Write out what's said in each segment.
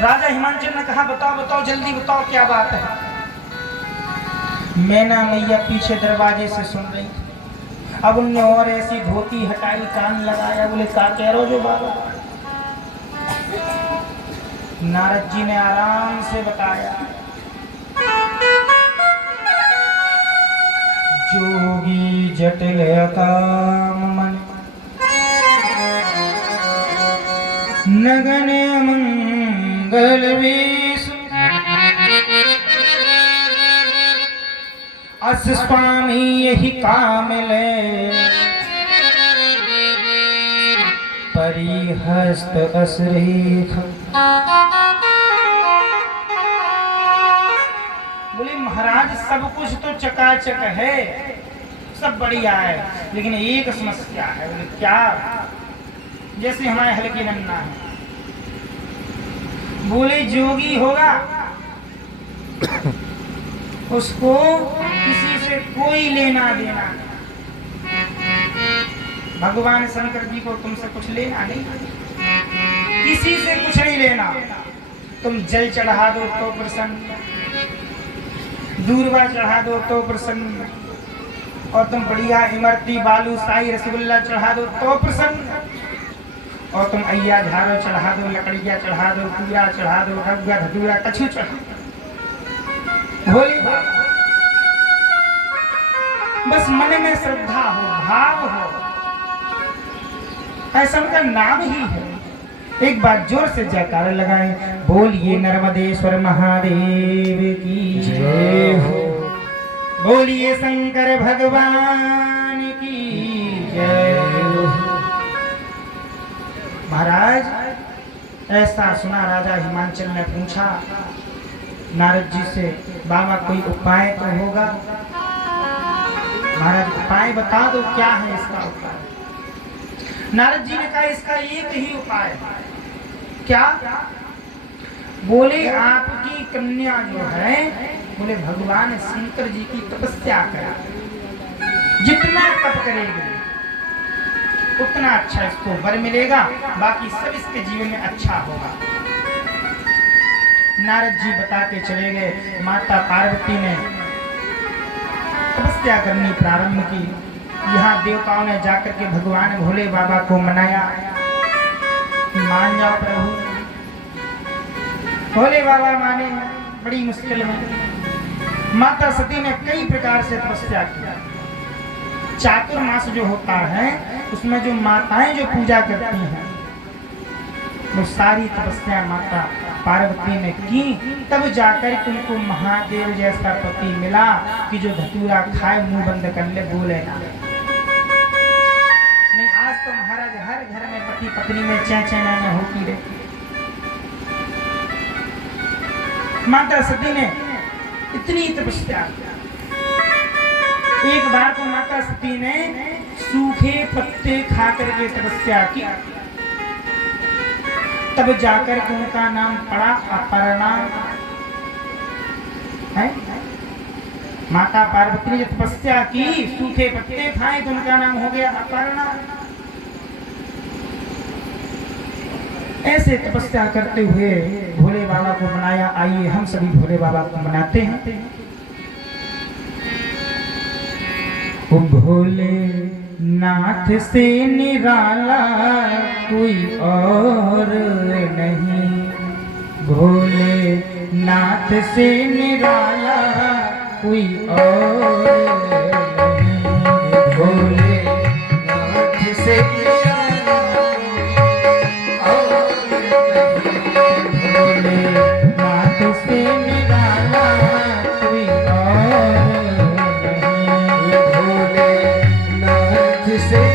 राजा हिमांचल ने कहा बताओ बताओ जल्दी बताओ क्या बात है। मैना मैया पीछे दरवाजे से सुन रही थी। अब उनने और ऐसी धोती हटाई, कान लगाया, बोले क्या कह रहे हो जो बाबा। नारद जी ने आराम से बताया, जोगी जटिल अकाम मन नगन मंगल वेश अस स्वामी यही काम ले परिहस्त असरेख। बोले महाराज सब कुछ तो चकाचक है, सब बढ़िया है, लेकिन एक समस्या है। बोले क्या? जैसे हमारे हल्के नन्ना है। बोले जोगी होगा उसको किसी से कोई लेना देना, भगवान शंकर जी को तुमसे कुछ लेना नहीं, किसी से कुछ नहीं लेना। तुम जल चढ़ा दो तो प्रसन्न, दूरबा चढ़ा दो तो प्रसन्न, और तुम बढ़िया इमरती बालू साई रसगुल्ला चढ़ा दो तो प्रसन्न, और तुम अय्या झारो चढ़ा दो, लकड़िया चढ़ा दो, पूरा चढ़ा दो, डब्बा धतूरा कछु चढ़ा दो, भोले बस मन में श्रद्धा हो, भाव हो, ऐसा उनका नाम ही है। एक बार जोर से जयकारा लगाएं, बोलिए नर्मदेश्वर महादेव की जय हो, बोलिए शंकर भगवान की जय हो। महाराज ऐसा सुना, राजा हिमांचल ने पूछा नारद जी से, बाबा कोई उपाय तो होगा? महाराज उपाय बता दो, क्या है इसका उपाय? नारद जी ने कहा इसका एक ही उपाय है। क्या? बोले आपकी कन्या जो है, बोले भगवान शंकर जी की तपस्या करा, जितना तप करेगी उतना अच्छा इसको वर मिलेगा, बाकी सब इसके जीवन में अच्छा होगा। नारद जी बता के चले गए। माता पार्वती ने तपस्या करनी प्रारंभ की। यहाँ देवताओं ने जाकर के भगवान भोले बाबा को मनाया, मान जाओ प्रभु। भोले बाबा माने बड़ी मुश्किल में। माता सती ने कई प्रकार से तपस्या की। चातुर्मास जो होता है उसमें जो माताएं जो पूजा करती हैं, वो सारी तपस्या माता पार्वती ने की, तब जाकर तुमको महादेव जैसा पति मिला कि जो धतूरा खाए मुंह बंद कर ले, बोले ना। नहीं आज तो महाराज हर घर में पति पत्नी में चैचैना में होती रहती। माता सती ने इतनी तपस्या की। एक बार तो माता सती ने सूखे पत्ते खा करके तपस्या की, तब जाकर के उनका नाम पड़ा अपर्णा है। माता पार्वती ने तपस्या की, सूखे पत्ते खाए तो उनका नाम हो गया अपर्णा। ऐसे तपस्या करते हुए भोले बाबा को मनाया। आइए हम सभी भोले बाबा को मनाते हैं। ओ भोले नाथ से निराला कोई और नहीं, भोले नाथ से निराला कोई और नहीं, भोले नाथ से निराला और नहीं, भोले नाथ से निराला कोई और नहीं, भोले नाथ से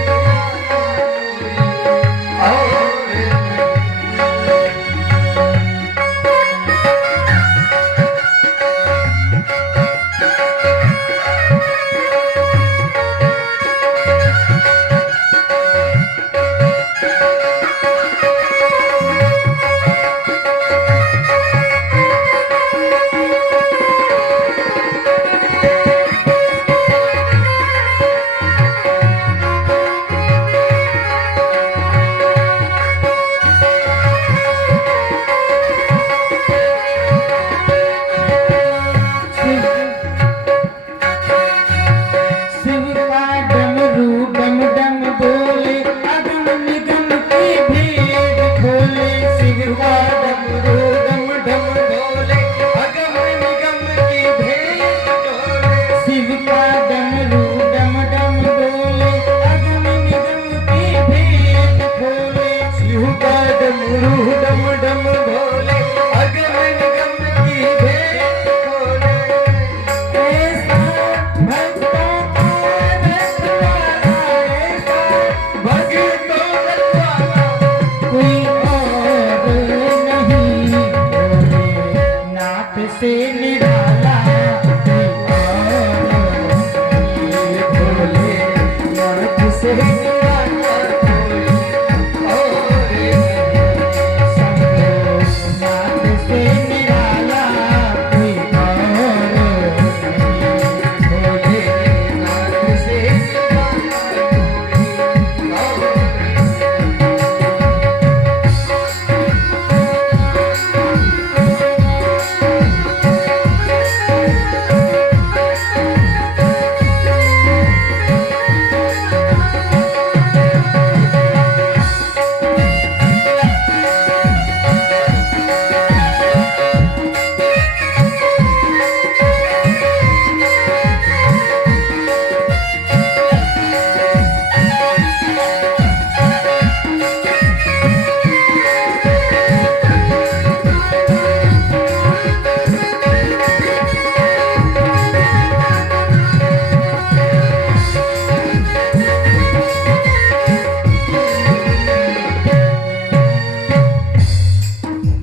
का डमरू डम डम डोले अगम निगम की भेंट डोले शिव का डमरू डम डम डोले अगम निगम की भेंट खोले शिव का डमरू डम डम डोले अगम निगम की भेंट खोले ऐसा भक्तों का रखवाला ऐसा भक्तों रखवाला कोई और नहीं भोले नाथ से निराला कोई और नहीं। भोले नाथ से निराला कोई और नहीं। नाथ से निराला कोई और नहीं। भोले नाथ से निराला कोई और नहीं।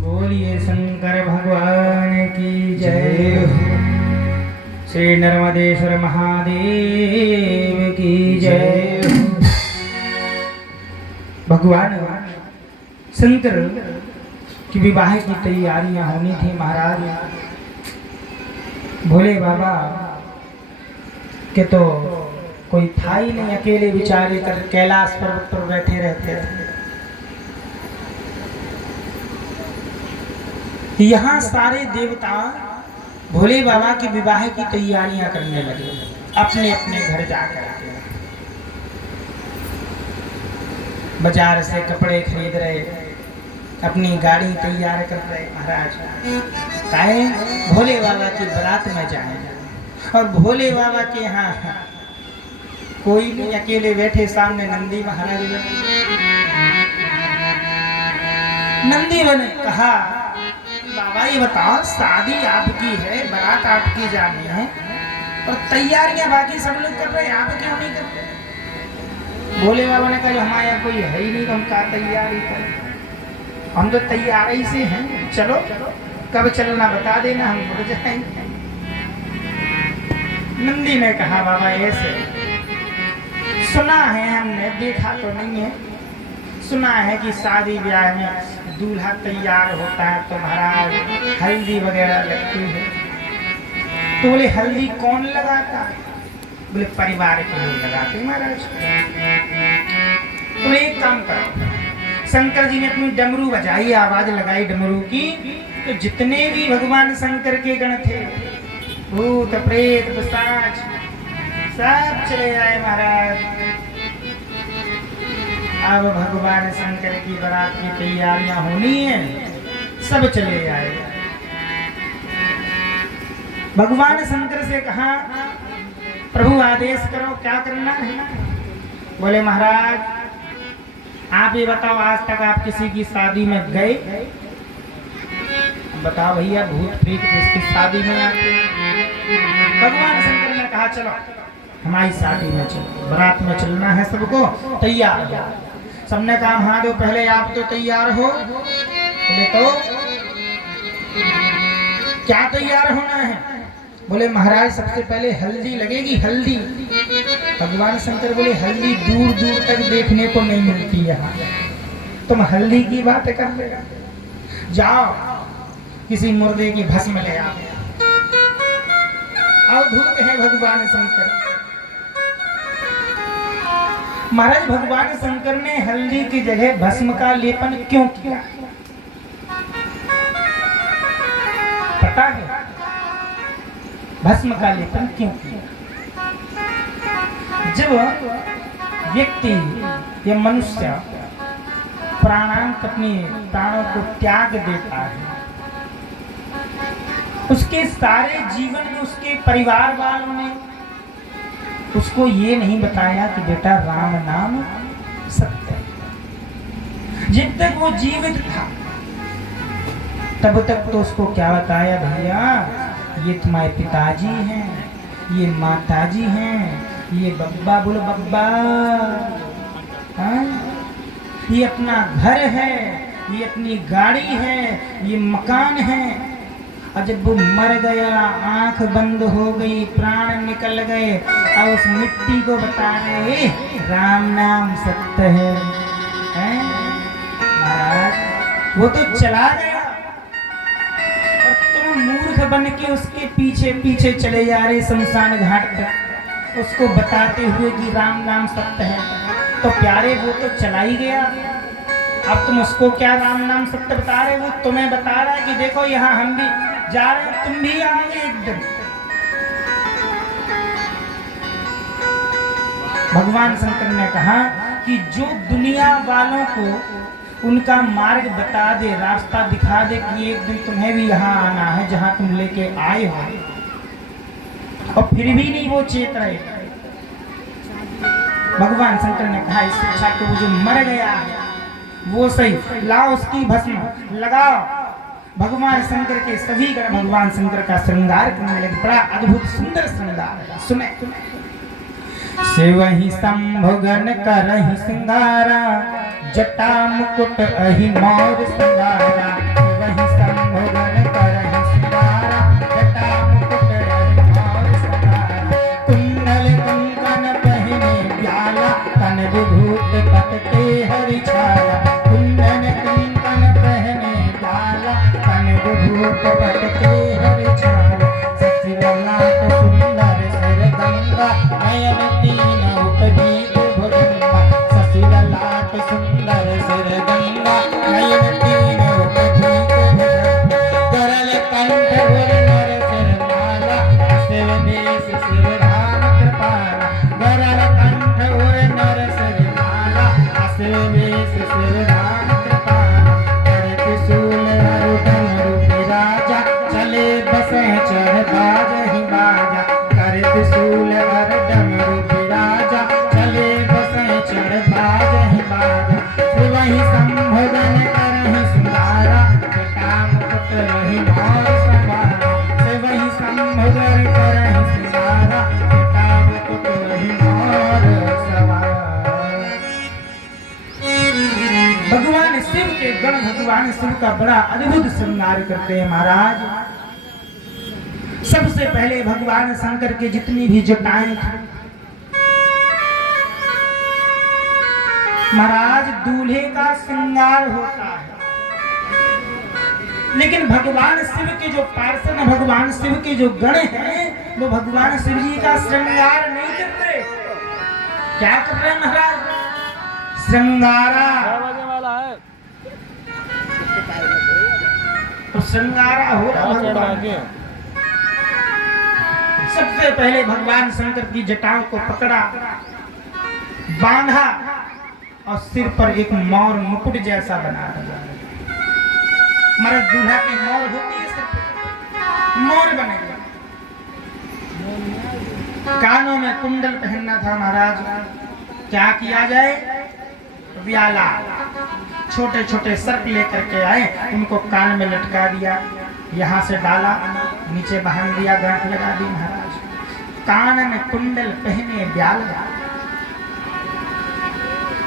बोलिए शंकर भगवान की जय। श्री नर्मदेश्वर महादेव की जय। भगवान शंकर की विवाह की तैयारियां होनी थी महाराज। भोले बाबा के तो कोई था ही नहीं, अकेले बेचारे कर कैलाश पर्वत पर बैठे रहते थे। यहाँ सारे देवता भोले बाबा की विवाह की तैयारियां करने लगे, अपने अपने घर जाकर बाजार से कपड़े खरीद रहे, अपनी गाड़ी तैयार कर रहे। महाराज काहे भोले बाबा की बारात में जाए, और भोले बाबा के यहाँ कोई नहीं, अकेले बैठे सामने नंदी महाराज बैठे। नंदी ने कहा बाबा ये बताओ, शादी आपकी है, बारात आपकी जानी है, और तैयारियां बाकी सब लोग कर रहे हैं, आप क्यों नहीं करते? भोले बाबा ने कहा हमारे यहाँ कोई है ही नहीं, हम क्या तैयारी करें, हम तो तैयार ही से हैं, चलो कब चलना बता देना, हम रुक जाएंगे। नंदी ने कहा बाबा ऐसे सुना है, हमने देखा तो नहीं है, सुना है कि शादी ब्याह में दूल्हा तैयार होता है तो महाराज हल्दी वगैरह लगती है। तो बोले हल्दी कौन लगाता है? बोले परिवार के लोग लगाते महाराज। तो एक काम करो, शंकर जी ने अपनी डमरू बजाई, आवाज लगाई डमरू की, तो जितने भी भगवान शंकर के गण थे, भूत प्रेत पिशाच सब चले आए महाराज। अब भगवान शंकर की बारात की तैयारियां होनी है, सब चले आए। भगवान शंकर से कहा प्रभु आदेश करो क्या करना है? बोले महाराज आप ये बताओ, आज तक आप किसी की शादी में गए? बताओ भैया, भूत प्रेत किसकी शादी में आते? भगवान शंकर ने कहा चलो हमारी शादी में चलो, बारात में चलना है, सबको तैयार हो। सबने कहा हाँ दो, पहले आप तो तैयार हो। बोले तो क्या तैयार होना है? बोले महाराज सबसे पहले हल्दी लगेगी, हल्दी। भगवान शंकर बोले हल्दी दूर दूर तक देखने को नहीं मिलती यहाँ, तुम हल्दी की बात कर रहे हो? जाओ किसी मुर्दे की भस्म ले आओ। अवधूत है भगवान शंकर। महाराज भगवान शंकर ने हल्दी की जगह भस्म का लेपन क्यों किया पता है? भस्म का लेपन क्यों किया? जब व्यक्ति या मनुष्य प्राणांत अपने प्राणों को त्याग देता है, उसके सारे जीवन में उसके परिवार वालों ने उसको ये नहीं बताया कि बेटा राम नाम सत्य है। जब तक वो जीवित था तब तक तो उसको क्या बताया, भैया ये तुम्हारे पिताजी हैं, ये माताजी हैं, ये बब्बा, बोलो बब्बा, हाँ? ये अपना घर है, ये अपनी गाड़ी है, ये मकान है। और जब वो मर गया, आंख बंद हो गई, प्राण निकल गए, और उस मिट्टी को बता रहे राम नाम सत्य है, हैं? महाराज वो तो चला गया और तुम मूर्ख बन के उसके पीछे पीछे चले जा रहे शमशान घाट तक, उसको बताते हुए कि राम नाम सत्य है। तो प्यारे वो तो चला ही गया, अब तुम उसको क्या राम नाम सत्य बता रहे, वो तुम्हें बता रहा है कि देखो यहाँ हम भी जा रहे हैं, तुम भी आओगे एक दिन। भगवान शंकर ने कहा कि जो दुनिया वालों को उनका मार्ग बता दे, रास्ता दिखा दे कि एक दिन तुम्हें भी यहाँ आना है जहाँ तुम लेके आए हो, और फिर भी नहीं वो चेत रहे। भगवान शंकर ने कहा इस शिक्षा को वो जो मर गया है वो सही, लाओ उसकी भस्म लगाओ। भगवान शंकर के सभी गण भगवान शंकर का श्रृंगार करने लगे, बड़ा अद्भुत सुंदर श्रृंगार। सुने शिवहि शंभु गण करहि श्रृंगारा, जटा मुकुट अहि मोर श्रृंगारा। शिवहि शंभु गण करहि श्रृंगारा, जटा मुकुट अहि मोर श्रृंगारा। कुंडल कंकन पहने ब्याला, तन विभूत पट के हरि छाया। कुंडल कंकन पहने ब्याला, तन विभूत पट के हरि छाया। सचि ललाट सुंदर सिर गंगा, नयन तीन उपदीप भुजंगा। सचि ललाट सुंदर सिर गंगा, नयन तीन उपदीप भुजंगा। गरल कंठ उर नर सिर माला, शिव देश शिव धाम कृपाला। गरल कंठ उर नर सिर माला, शिव देश शिव धाम कृपाला। कर त्रिशूल हरु डमरू बिराजा, चले बसे चढ़ बाजहि बाजा। कर त्रिशूल हरु डमरू बिराजा, चले बसे चढ़ बाजहि बाजा। शिवहि शंभु गण करहि श्रृंगारा, जटा मुकुट रहि मोर सवारा। शिवहि शंभु गण करहि श्रृंगारा, जटा मुकुट रहि मोर सवारा। भगवान शिव के गण भगवान शिव का बड़ा अद्भुत श्रृंगार करते हैं महाराज। सबसे पहले भगवान शंकर के जितनी भी जटाएं थी महाराज, दूल्हे का श्रृंगार होता है, लेकिन भगवान शिव के जो पार्षद हैं, भगवान शिव के जो गण हैं, वो भगवान शिव जी का श्रृंगार नहीं करते। क्या कर रहे हैं महाराज? श्रृंगारा तो श्रृंगारा हो रहा भगवान। सबसे पहले भगवान शंकर की जटाओं को पकड़ा, बांधा और सिर पर एक मोर मुकुट जैसा बना दिया। मर्द दूल्हा की मोर होती है, सिर पे मोर बनेगा। कानों में कुंडल पहनना था महाराज। क्या किया जाए? ब्याला, छोटे छोटे सर्प लेकर के आए, उनको कान में लटका दिया, यहाँ से डाला, नीचे बांध दिया, गांठ लगा दी महाराज। कान में कुंडल पहने ब्याला,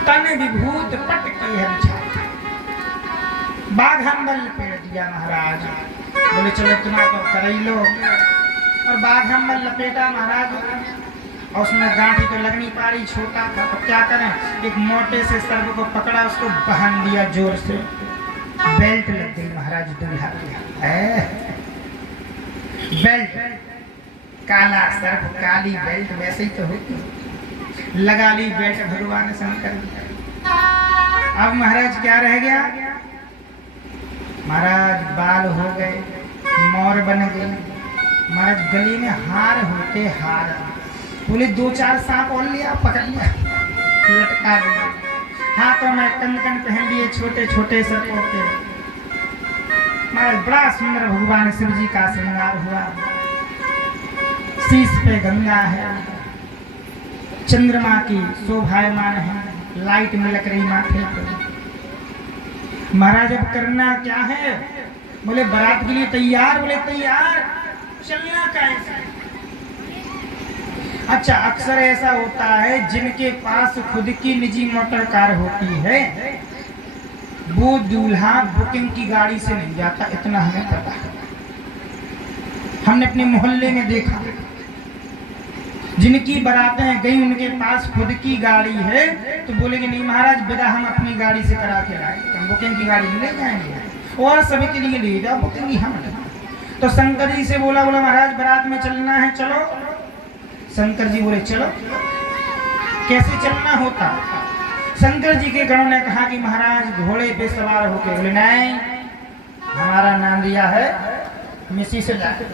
तन विभूत पट की है बिछा, बाघंबल लपेट दिया महाराज। बोले चलो तुम्हारा तो कर ही लो, और बाघंबल लपेटा महाराज, और उसमें गांठी तो लग नहीं पा रही, छोटा था, तो क्या करें, एक मोटे से सर्प को पकड़ा, उसको बांध दिया जोर से, बेल्ट लग गई महाराज दूल्हा की। बेल्ट, काला सर्प काली बेल्ट, वैसे ही तो होती, लगा ली बेल्ट भगवान शंकर। अब महाराज क्या रह गया? महाराज बाल हो गए, मोर बन गए महाराज, गले में हार होते हार। बोले दो चार सांप और लिया, पकड़ लिया, लटका दिया। हाथों में कंकन पहन लिए छोटे छोटे सर्पों के। महाराज बड़ा सुंदर भगवान शिव जी का श्रृंगार हुआ। शीश पे गंगा है, चंद्रमा की शोभायमान है, लाइट मिलक रही माथे पे। महाराज अब करना क्या है? बोले बारात के लिए तैयार। बोले तैयार, चलना कैसे? अच्छा, अक्सर ऐसा होता है जिनके पास खुद की निजी मोटर कार होती है वो दूल्हा बुकिंग की गाड़ी से नहीं जाता, इतना हमें पता है। हमने अपने मोहल्ले में देखा जिनकी बारातें गई उनके पास खुद की गाड़ी है तो बोलेंगे नहीं महाराज विदा हम अपनी गाड़ी से करा के लाए, हम बुकिंग की गाड़ी में ले जाएंगे और सभी के लिए ले जाओ, बुकिंग ही हम। तो शंकर जी से बोला महाराज बारात में चलना है, चलो। शंकर जी बोले चलो। कैसे चलना होता? शंकर जी के गणों ने कहा कि महाराज घोड़े पे सवार होके। बोले नहीं, हमारा नाम दिया है मिसी से जाके।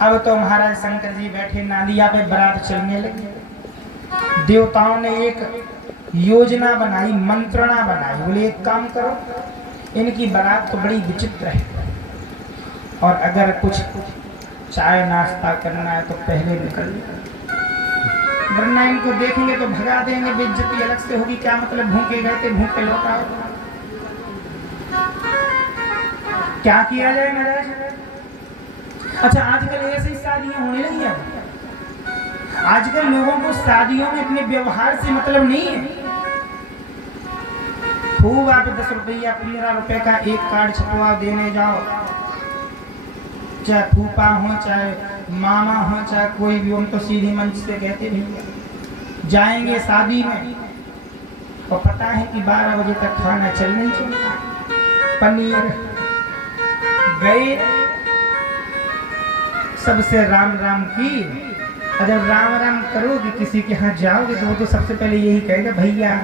अब तो महाराज शंकर जी बैठे नादिया पे बारात चलने लगी। देवताओं ने एक योजना बनाई, मंत्रणा बनाई। बोले एक काम करो, इनकी बारात तो बड़ी विचित्र है और अगर कुछ चाय नाश्ता करना है तो पहले निकल, वरना इनको देखेंगे तो भगा देंगे, बेइज्जती अलग से होगी। क्या मतलब भूखे गए थे भूखे लौट आओ। क्या किया जाए महाराज? अच्छा, आजकल ऐसी शादियां होने लगी हैं। आजकल लोगों को शादियों में अपने व्यवहार से मतलब नहीं है। खूब आप 10 रुपया 15 रुपए का एक कार्ड छपवा देने जाओ, चाहे फूफा हो चाहे मामा हो चाहे कोई भी, हम तो सीधी मंच से कहते नहीं जाएंगे शादी में और पता है कि 12 बजे तक खाना चलने चाहिए। पनीर गए, सबसे राम राम की। जब राम राम करोगे किसी के यहाँ जाओगे तो वो तो सबसे पहले यही कहेगा भैया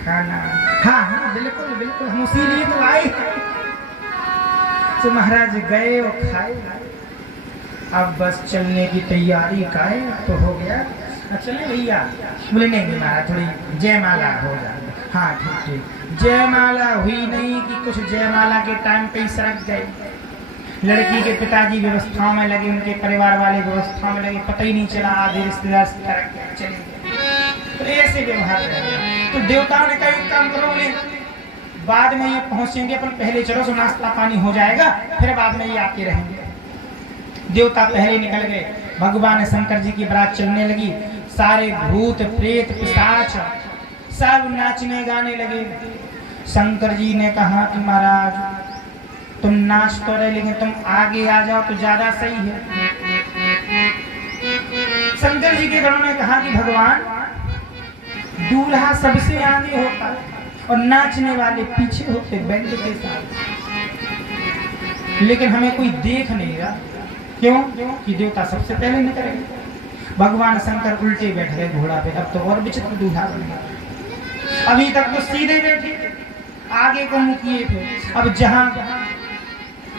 खाना। हाँ हाँ बिल्कुल बिल्कुल, हम इसीलिए तो आए। तो महाराज गए और खाए। अब बस चलने की तैयारी का है तो हो गया, चले भैया। बोले नहीं महाराज थोड़ी जयमाला हो जाए। हाँ ठीक ठीक। जयमाला हुई नहीं कि कुछ जयमाला के टाइम पे ही सड़क गए। लड़की के पिताजी व्यवस्थाओं में लगे, उनके परिवार वाले व्यवस्थाओं में लगे, पता ही नहीं चला आधे रिश्तेदार चले गए। तो ऐसे व्यवहार रहे। तो देवताओं ने कहा एक काम करो, बोले बाद में ये पहुंचेंगे अपन, पहले चलो तो नाश्ता पानी हो जाएगा, फिर बाद में ये आते रहेंगे। देवता पहले निकल गए। भगवान शंकर जी की बारात चलने लगी। सारे भूत प्रेत पिशाच सब नाचने गाने लगे। शंकर जी ने कहा कि महाराज तुम नाच तो रहे लेकिन तुम आगे आ जाओ तो ज्यादा सही है। शंकर जी के गणों ने कहा कि भगवान दूल्हा सबसे आगे होता और नाचने वाले पीछे होते बैंड के साथ, लेकिन हमें कोई देख नहीं रहा। क्यों? कि देवता सबसे पहले निकलेंगे। भगवान शंकर उल्टे बैठ गए घोड़ा पे। अब तो और विचित्र दूल्हा बन गया। अभी तक तो सीधे बैठे, आगे को मुंह किए थे। अब जहां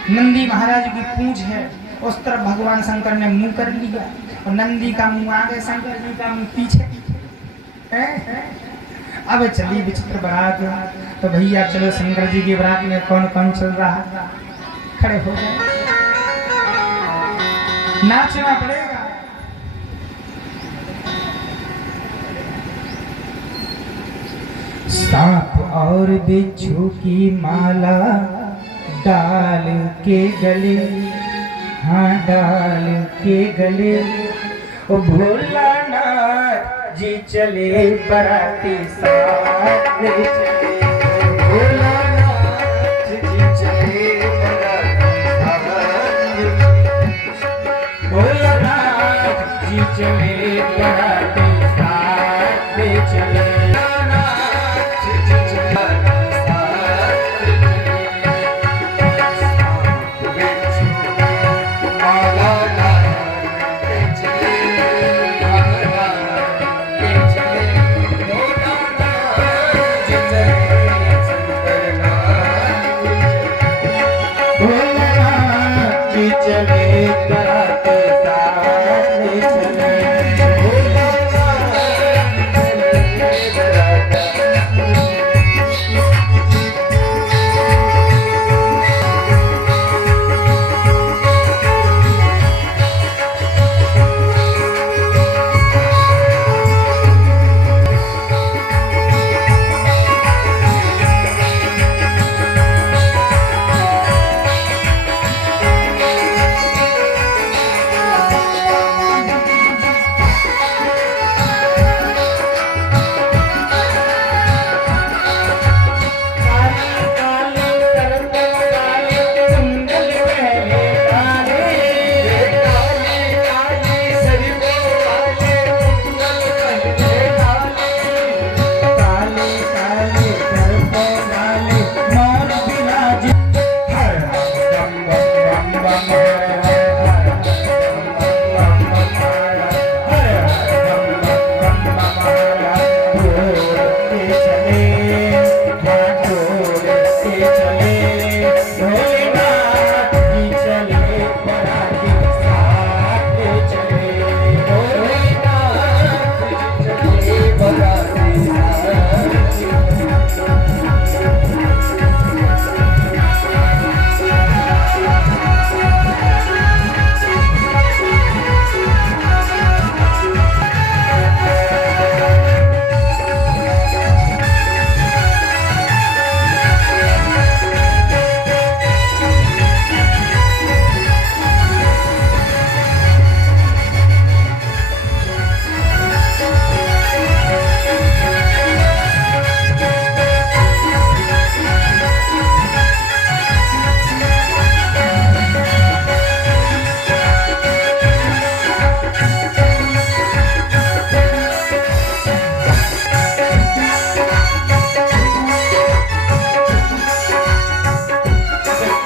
नंदी महाराज की पूंछ है उस तरफ भगवान शंकर ने मुंह कर लिया और नंदी का मुंह आगे, शंकर जी का मुंह पीछे। अब चली विचित्र बारात। तो भैया चलो शंकर जी की बारात में कौन कौन चल रहा है, खड़े हो गए, नाचना पड़ेगा। सांप और बिच्छू की माला डाल के गले, हाँ डाल के गले, ओ भोलानाथ जी चले बराती साथ ले चले। भोलानाथ जी चले बराती साथ, भोलानाथ जी चले बराती साथ ले चले।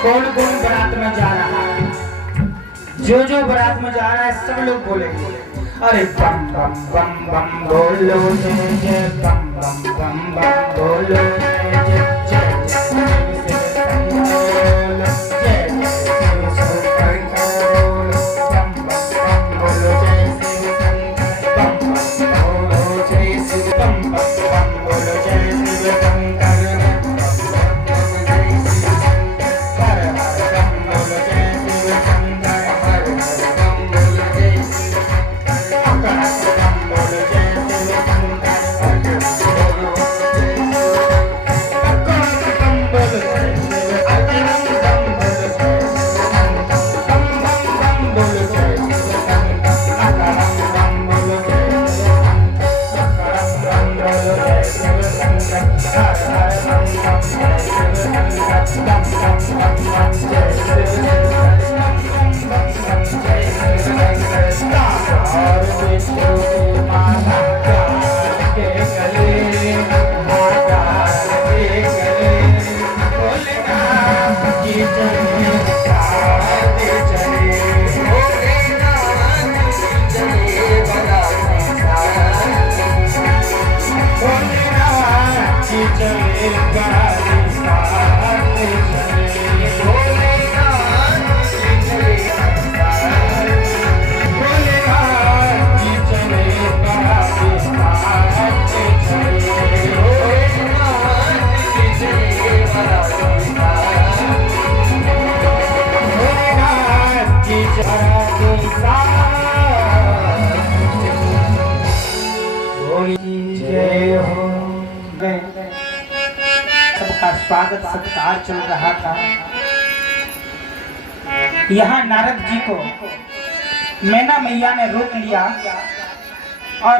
कौन कौन बारात में जा रहा है? जो बारात में जा रहा है सब लोग बोलेंगे अरे बम बम बम बम बोलो जय जय, बम बम बम बम बोलो जय जय, जय जय शिव शंकर बोलो, जय जय शिव शंकर बोलो, बम बम बम बोलो जय शिव शंकर, बम बम बोलो जय शिव, बम बम बम बोलो जय शिव शंकर, जय शिव शंकर, हर हर बम बोलो जय शिव शंकर, हर हर बम बोलो जय शिव शंकर, बम बोलो जय शिव शंकर, सबका स्वागत सत्कार चल रहा था। यहाँ नारद जी को मैना मैया ने रोक लिया और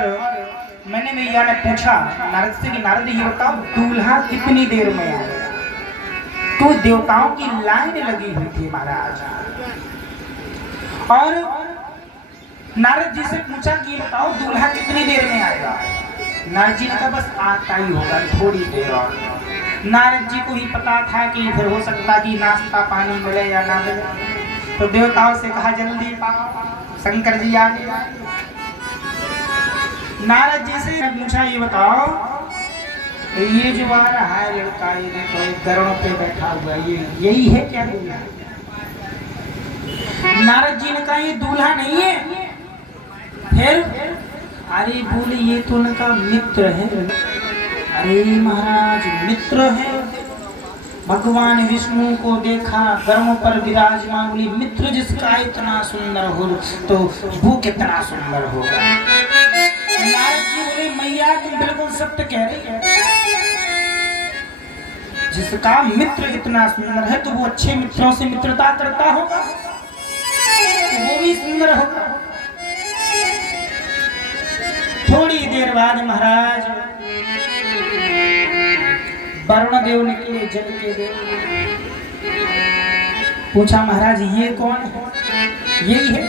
मैंने मैया ने पूछा नारद से कि नारद ये बताओ दूल्हा कितनी देर में आए? तो देवताओं की लाइन लगी हुई थी महाराज। और नारद जी से पूछा कि बताओ दूल्हा कितनी देर में आएगा? नारद जी ने कहा बस आता ही होगा थोड़ी देर और। नारद जी को ही पता था कि फिर हो सकता कि नाश्ता पानी मिले या ना मिले, तो देवताओं से कहा जल्दी पाओ शंकर जी आ गए। नारद जी से पूछा ये बताओ ये जो आ रहा है लड़का, ये देखो एक गरुड़ पे बैठा हुआ है, ये यही है क्या दूल्हा? नारद जी ने कहा ये दूल्हा नहीं है। फिर अरे बोले ये तो उनका मित्र है। अरे महाराज मित्र है? भगवान विष्णु को देखा गरुड़ पर विराजमान, बोली मित्र जिसका इतना सुंदर हो तो वो कितना सुंदर होगा। नारद जी बोले मैया तुम बिल्कुल सत्य कह रही है, जिसका मित्र इतना सुंदर है तो वो अच्छे मित्रों से मित्रता करता होगा, तो वो भी सुंदर होगा। थोड़ी देर बाद महाराज वरुण देव निकले, जल के देव। पूछा महाराज ये कौन है? यही है?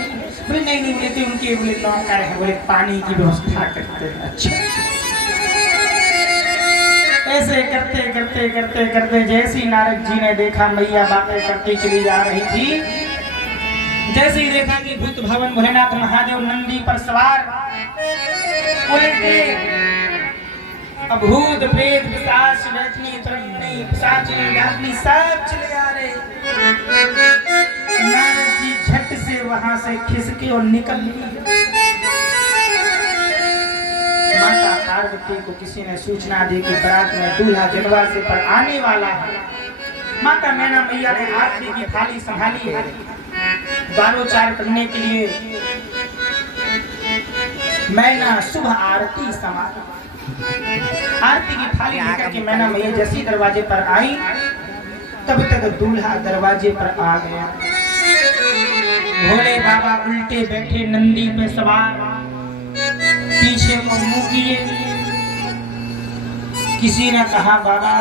बोले नहीं नहीं, बोले उनके बोले नौकर है, बोले पानी की व्यवस्था करते हैं। अच्छा। ऐसे करते करते करते करते जैसे ही नारद जी ने देखा मैया बातें करती चली जा रही थी, जैसे ही देखा कि भूत भवन भोलेनाथ महादेव नंदी पर सवार उल्टे भूत प्रेत पिशाच बैठनी तरनी पिशाचिनी डाकनी सब चले आ रहे। नारद जी झट से वहां से खिसके और निकल लिए। माता पार्वती को किसी ने सूचना दी कि बारात में दूल्हा जनवासे पर आने वाला है। माता मैना मैया ने आरती की थाली संभाली है, द्वारोचार करने के लिए मैना शुभ आरती समाप्त। आरती की थाली लेकर के मैना मैया जैसी दरवाजे पर आई तब तक दूल्हा दरवाजे पर आ गया। भोले बाबा उल्टे बैठे नंदी पे सवार, पीछे को मुंह किए। किसी ने कहा बाबा?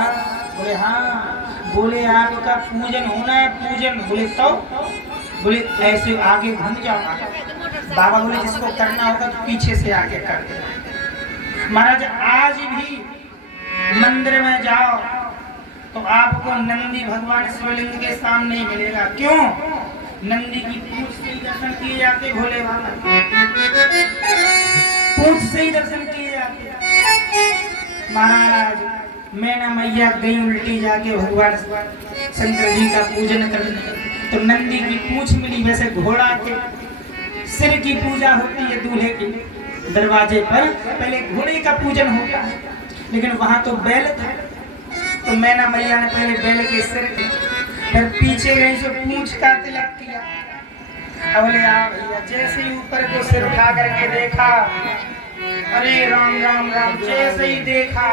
बोले हाँ। बोले आपका पूजन होना है? पूजन। बोले तो? बोले ऐसे आगे घूम जाओ। बाबा बोले जिसको करना होगा तो पीछे से आके कर दे। महाराज आज भी मंदिर में जाओ तो आपको नंदी भगवान शिवलिंग के सामने ही मिलेगा। क्यों? नंदी की पूंछ से ही दर्शन किए जाते भोले बाबा, पूंछ से ही दर्शन किए जाते। महाराज मैना मैया गई उल्टी जाके भगवान शंकर जी का पूजन करने, तो नंदी की पूंछ मिली। वैसे घोड़ा के सिर की पूजा होती है दूल्हे के दरवाजे पर, पहले घोड़े का पूजन होता है, लेकिन वहां तो बैल था, तो मैना मैया ने पहले बैल के सिर, फिर पीछे गई सो पूंछ का तिलक किया। बोले भैया, जैसे ही ऊपर को सिर उठा करके देखा, अरे राम राम राम, जैसे ही देखा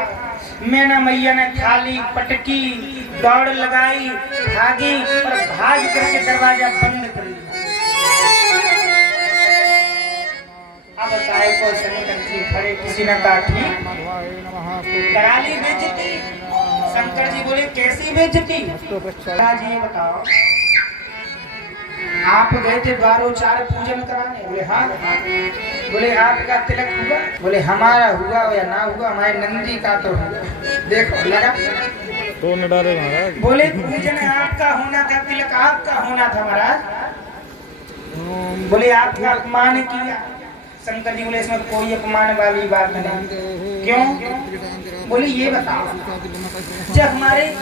मैना मैया ने थाली पटकी, दौड़ लगाई, भागी और भाग करके दरवाजा बंद कर दिया। अब बताए को शंकर जी खड़े, किसी ने कहा ठीक करा ली बेइज्जती। शंकर जी बोले कैसी बेइज्जती? जी बताओ, आप गए थे द्वारोचार पूजन कराने? बोले हाँ। बोले आपका तिलक हुआ? बोले हमारा हुआ या ना हुआ, हमारे नंदी का तो हुआ। देखो लगा तो न डाले महाराज। बोले पूजन आपका होना था, तिलक आपका होना था महाराज। बोले आपका अपमान किया। शंकर जी बोले इसमें कोई अपमान वाली बात नहीं। क्यों? बोले ये बताओ, जब हमारे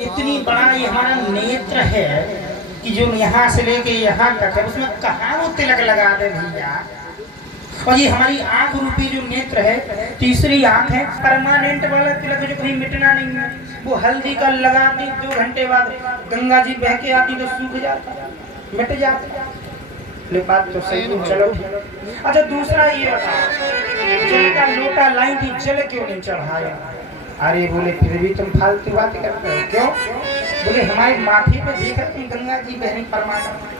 इतनी बड़ा ये हमारा नेत्र है कि जो यहाँ से लेके यहाँ तक है, उसमें कहाँ वो तिलक लगा दे भैया। और ये हमारी आंख रूपी जो नेत्र है, तीसरी आंख है, परमानेंट वाला तिलक जो कहीं मिटना नहीं है। वो हल्दी का लगाती 2 घंटे बाद गंगा जी बह के आती तो सूख जाता, मिट जाता। ले बात तो सही है, चलो। अच्छा दूसरा ये बताओ, जल का लोटा लाई थी, जल क्यों नहीं चढ़ाया? अरे बोले फिर भी तुम फालतू बातें करते हो। क्यों? बोले हमारे माथे पे देख रहे गंगा जी बहनी परमात्मा,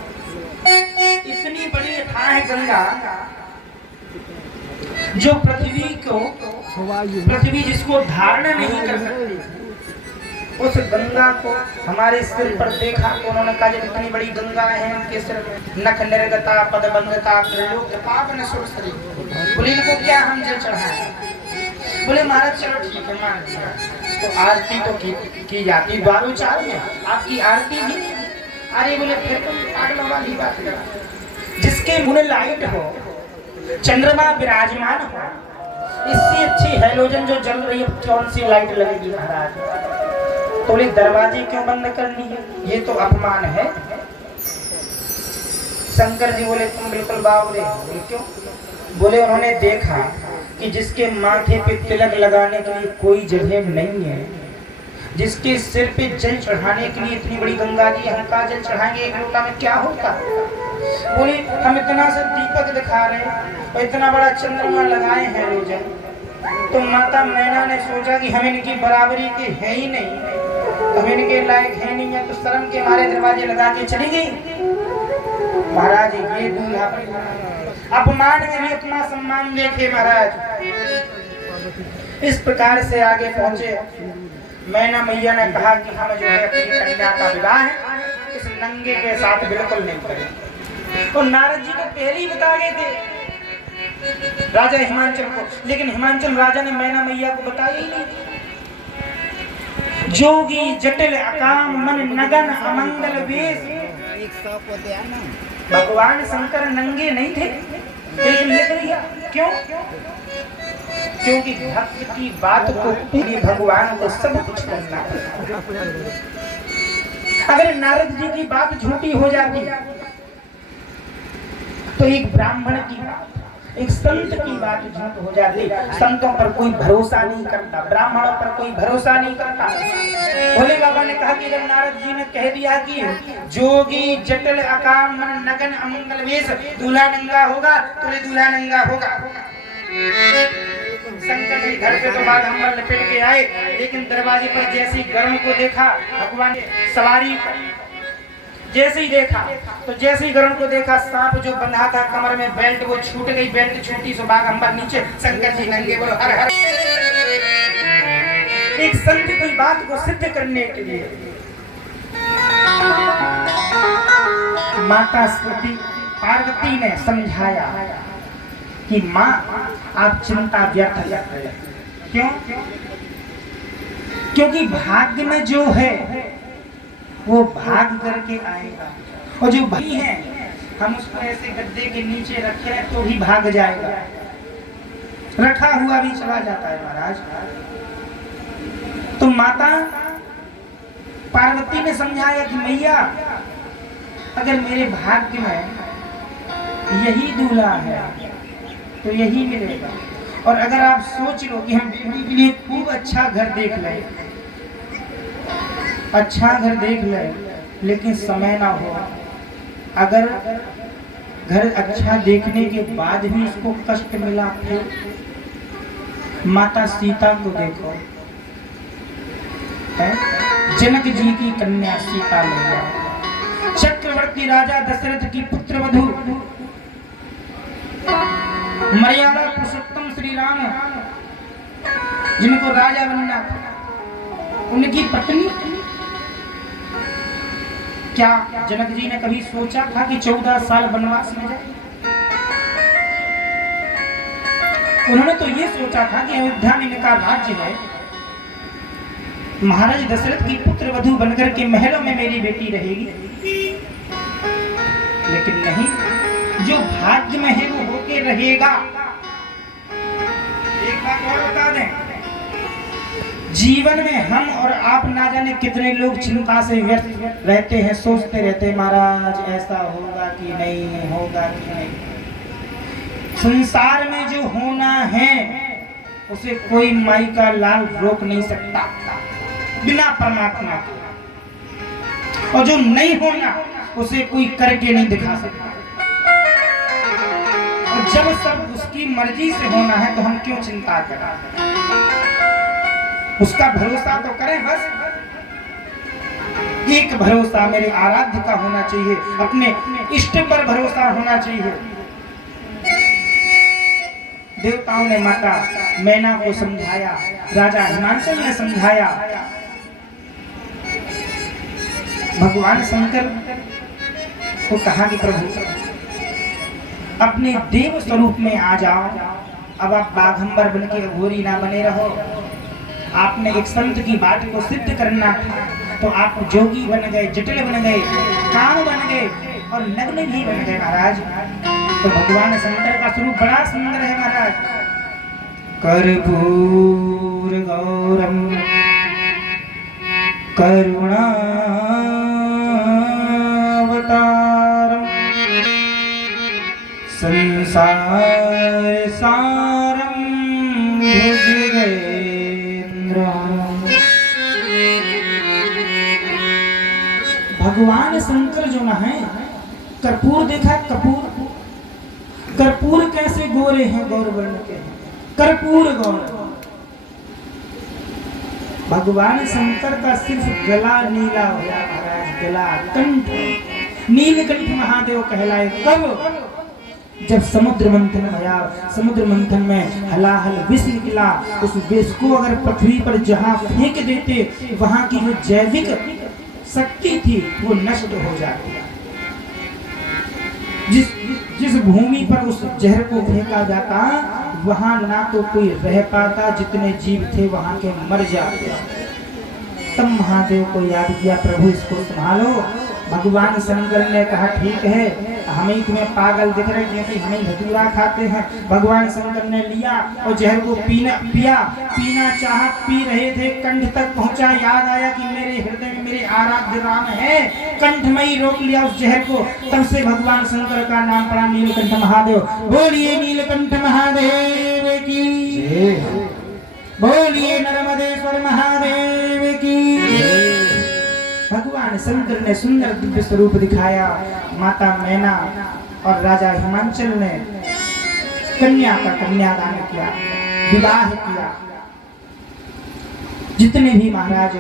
इतनी बड़ी अथाह है गंगा, जो पृथ्वी जिसको धारण नहीं कर सकती, उस गंगा को हमारे सिर पर देखा तो उन्होंने कहा जब इतनी बड़ी गंगा है, उनके सिर नख निर्गता पदबंधता त्रिलोकपावन सुरसरी, बोले इनको क्या हम जल चढ़ाएं? बोले महाराज चलो ठीक है मान लिया, तो आरती तो की जाती द्वारोचार में, आपकी आरती भी। अरे बोले फिर तुम पागलों वाली बात करा, जिसके मुंह लाइट हो, चंद्रमा विराजमान हो, इससे अच्छी हैलोजन जो जल रही है कौन सी लाइट लगेगी महाराज? तो बोले दरवाजे क्यों बंद करनी है, ये तो अपमान है। शंकर जी बोले तुम बिल्कुल बावले हो। बोले क्यों? बोले उन्होंने देखा कि जिसके माथे पे तिलक लगाने के लिए कोई जगह नहीं है, जिसके सिर पे जल चढ़ाने के लिए इतनी बड़ी गंगा जी, हम का जल चढ़ाएंगे एक लोटा में क्या होता? बोले हम इतना सा दीपक दिखा रहे हैं और इतना बड़ा चंद्रमा लगाए हैं रोजन, तो माता मैना ने सोचा कि हम इनकी बराबरी के है ही नहीं, हम इनके लायक है नहीं है, तो शर्म के मारे दरवाजे लगा के चली गई। महाराज ये दूल्हा अपमान में भी अपना सम्मान देखे महाराज। इस प्रकार से आगे पहुंचे। मैना मैया ने कहा कि हम जो है अपनी कन्या का विवाह इस नंगे के साथ बिल्कुल नहीं करें। तो नारद जी को पहले ही बता गए थे राजा हिमांचल को, लेकिन हिमांचल राजा ने मैना मैया को बताया ही नहीं। जोगी जटिल अकाम मन नगन अमंगल वेश, भगवान शंकर नंगे नहीं थे, लेकिन लिख लिया। क्यों? क्योंकि भक्त की बात को पूरी भगवान को सब कुछ करना है। अगर नारद जी की बात झूठी हो जाती तो एक ब्राह्मण की बात, एक संत की बात झूठ हो जाती। संतों पर कोई भरोसा नहीं करता, ब्राह्मणों पर कोई भरोसा नहीं करता। भोले बाबा ने कहा कि अगर नारद जी ने कह दिया कि जोगी जटिल अकाम मन नगन अमंगल वेश, दूल्हा नंगा होगा तो दूल्हा नंगा होगा। शंकर जी घर पे तो बाद हम लपेट के आए, लेकिन दरवाजे पर जैसे ही गरुड़ को देखा, भगवान सवारी पर जैसे ही देखा, तो जैसे ही गरुड़ को देखा, सांप जो बंधा था कमर में बेल्ट वो छूट गई, बेल्ट छूटी सो बाग अंबर नीचे, शंकर जी नंगे। बोलो हर हर। एक संत की बात को सिद्ध करने के लिए माता सती पार्वती ने समझाया कि माँ आप चिंता व्यर्थ करें। क्यों? क्योंकि भाग्य में जो है वो भाग करके आएगा, और जो भाई है हम उसको ऐसे गद्दे के नीचे रखे हैं तो भी भाग जाएगा, रखा हुआ भी चला जाता है महाराज। तो माता पार्वती ने समझाया कि मैया अगर मेरे भाग्य में यही दूल्हा है तो यही मिलेगा, और अगर आप सोच लो कि हम बेटी के लिए खूब अच्छा घर देख लें, अच्छा घर देख लें, लेकिन समय ना हो, अगर घर अच्छा देखने के बाद भी उसको कष्ट मिला, फिर माता सीता को देखो, है जनक जी की कन्या सीता मैया, चक्रवर्ती राजा दशरथ की पुत्र वधू, मर्यादा पुरुषोत्तम श्री राम जिनको राजा बनना, उनकी पत्नी। क्या जनक जी ने कभी सोचा था कि 14 साल वनवास में जाए? उन्होंने तो ये सोचा था कि अयोध्या में इनका राज्य है, महाराज दशरथ की पुत्र वधू बनकर के महलों में मेरी बेटी रहेगी, लेकिन नहीं, जो भाग्य में है वो होके रहेगा। एक बात और बता दें, जीवन में हम और आप ना जाने कितने लोग चिंता से व्यस्त रहते हैं, सोचते रहते हैं महाराज ऐसा होगा कि नहीं, होगा कि नहीं। संसार में जो होना है उसे कोई माई का लाल रोक नहीं सकता बिना परमात्मा के, और जो नहीं होना उसे कोई करके नहीं दिखा सकता। और जब सब उसकी मर्जी से होना है तो हम क्यों चिंता करें, उसका भरोसा तो करें। बस एक भरोसा मेरे आराध्य का होना चाहिए, अपने इष्ट पर भरोसा होना चाहिए। देवताओं ने माता मैना को समझाया, राजा हिमांचल ने समझाया, भगवान शंकर को कहा कि प्रभु अपने देव स्वरूप में आ जाओ, अब आप बाघंबर बन के घोरी ना बने रहो। आपने एक संत की बात को सिद्ध करना था तो आप जोगी बन गए, जटिल बन गए, काम बन गए और नग्न भी बन गए महाराज। तो भगवान शंकर का स्वरूप बड़ा सुंदर है महाराज। कर्पूर गौरम करुणावतारम संसार सारम भुजगेन्द्रम। भगवान शंकर जो ना है, कर्पूर देखा, कपूर, कर्पूर कैसे गोरे हैं, गौर वर्ण के हैं, कर्पूर गौर। भगवान शंकर का सिर्फ गला नीला होया महाराज, गला, कंठ नीलकंठ महादेव कहलाए। कब? जब समुद्र मंथन भया, समुद्र मंथन में हलाहल विष निकला, उस विष को अगर पृथ्वी पर जहां फेंक देते वहां की जो जैविक शक्ति थी वो नष्ट हो जाती। जिस भूमि पर उस जहर को फेंका जाता वहां ना तो कोई रह पाता, जितने जीव थे वहां के मर जाते। तब महादेव को याद किया, प्रभु इसको संभालो। भगवान शंकर ने कहा ठीक है, हम ही तुम्हें पागल दिख रहे क्योंकि हम ही धतूरा खाते हैं। भगवान शंकर ने लिया और जहर को पीना चाहा, पी रहे थे, कंठ तक पहुंचा, याद आया कि मेरे हृदय में मेरे आराध्य राम है, कंठ में ही रोक लिया उस जहर को। तब से भगवान शंकर का नाम पड़ा नीलकंठ महादेव। बोलिए नीलकंठ महादेव की, बोलिए नर्मदेश्वर महादेव की। भगवान शंकर ने सुंदर दिव्य स्वरूप दिखाया। माता मैना और राजा हिमांचल ने कन्या का कन्यादान किया, विवाह किया। जितने भी महाराज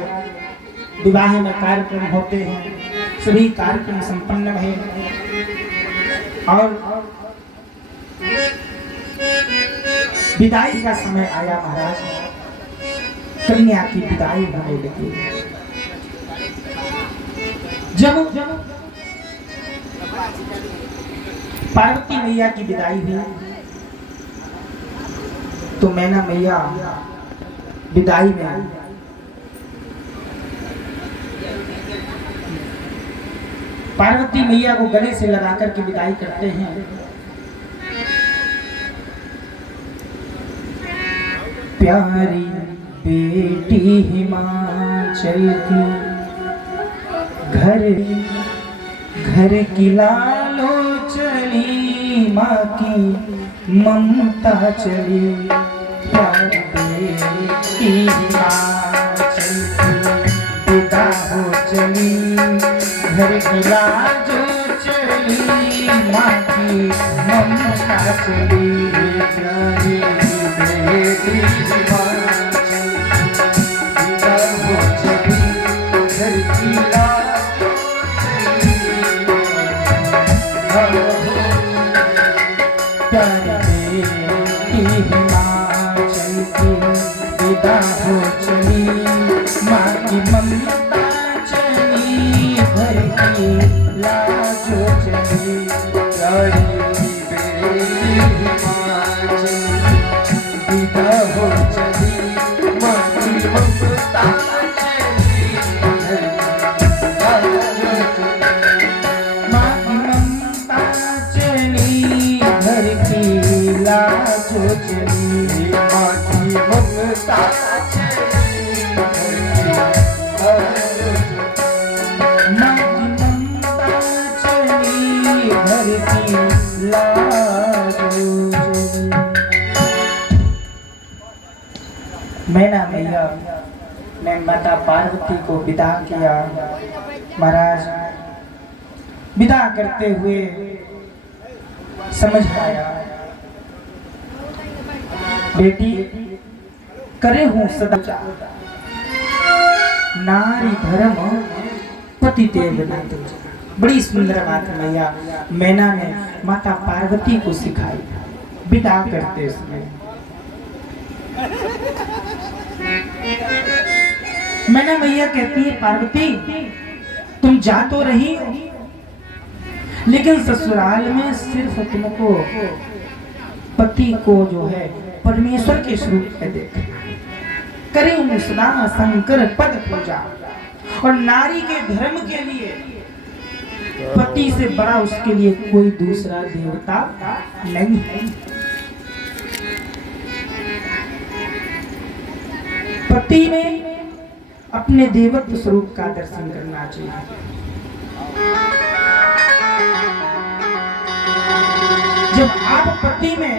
विवाह में कार्यक्रम होते हैं सभी कार्यक्रम संपन्न हुए और विदाई का समय आया महाराज। कन्या की विदाई होने लगी। जब पार्वती मैया की विदाई हुई तो मैना मैया विदाई में पार्वती मैया को गले से लगा करके विदाई करते हैं। प्यारी बेटी हिमाचल की घर घर की लालो चली, माँ की ममता चली। प्यारी बेटी हिमाचल की विदा हो चली, घर की लाजो चली, माँ की ममता चली। प्यारी बेटी हिमाचल विदा हो चली, घर की लाजो चली। प्यारी बेटी हिमाचल की विदा हो चली, माँ की ममता चली, घर की लाजो चली। प्यारी बेटी हिमाचल विदा हो चली, माँ की ममता चली, घर की लाजो चली। माँ की ममता चली, घर की लाजो चली। माँ की ममता चली, घर की लाजो चली। माँ की ममता चली, घर की लाजो चली। मैना मैया ने माता पार्वती को विदा किया। महाराज विदा करते हुए समझ आया, बेटी करे हूँ सदा नारी धर्म पति देव न दूजा। बड़ी सुंदर बात मैया मैना ने माता पार्वती को सिखाई विदा करते समय। मैना मैया कहती है, पार्वती तुम जा तो रही हो, लेकिन ससुराल में सिर्फ तुमको पति को जो है परमेश्वर के स्वरूप में देखना। करें सदा शंकर पद पूजा, और नारी के धर्म के लिए पति से बड़ा उसके लिए कोई दूसरा देवता नहीं है। पति में अपने देवत्व स्वरूप का दर्शन करना चाहिए। जब आप पति में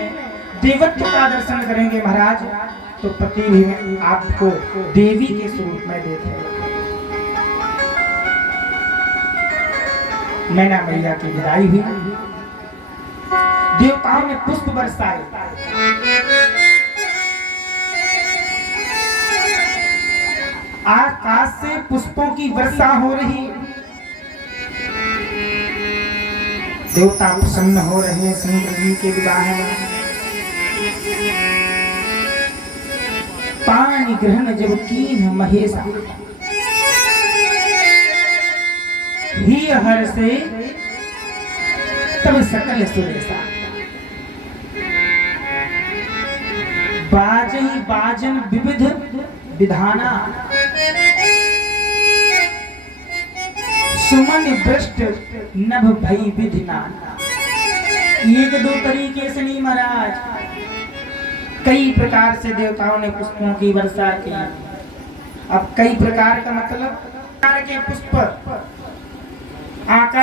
देवत्व का दर्शन करेंगे महाराज, तो पति भी आपको देवी के स्वरूप में देखेगा। मैना मैया की विदाई हुई, देवताओं ने पुष्प बरसाए। आकाश से पुष्पों की वर्षा हो रही, देवता प्रसन्न हो रहे हैं शंकर जी के विवाह में। पानी ग्रहण जब कीन महेशा, ही हर से तब सकल सुरेशा। बाजही बाजन विविध विधाना, सुमन भ्रष्ट नभ भई विधिना। एक दो तरीके से नहीं महाराज, कई प्रकार से देवताओं ने पुष्पों की वर्षा की। अब कई प्रकार का मतलब के पुष्प आकाश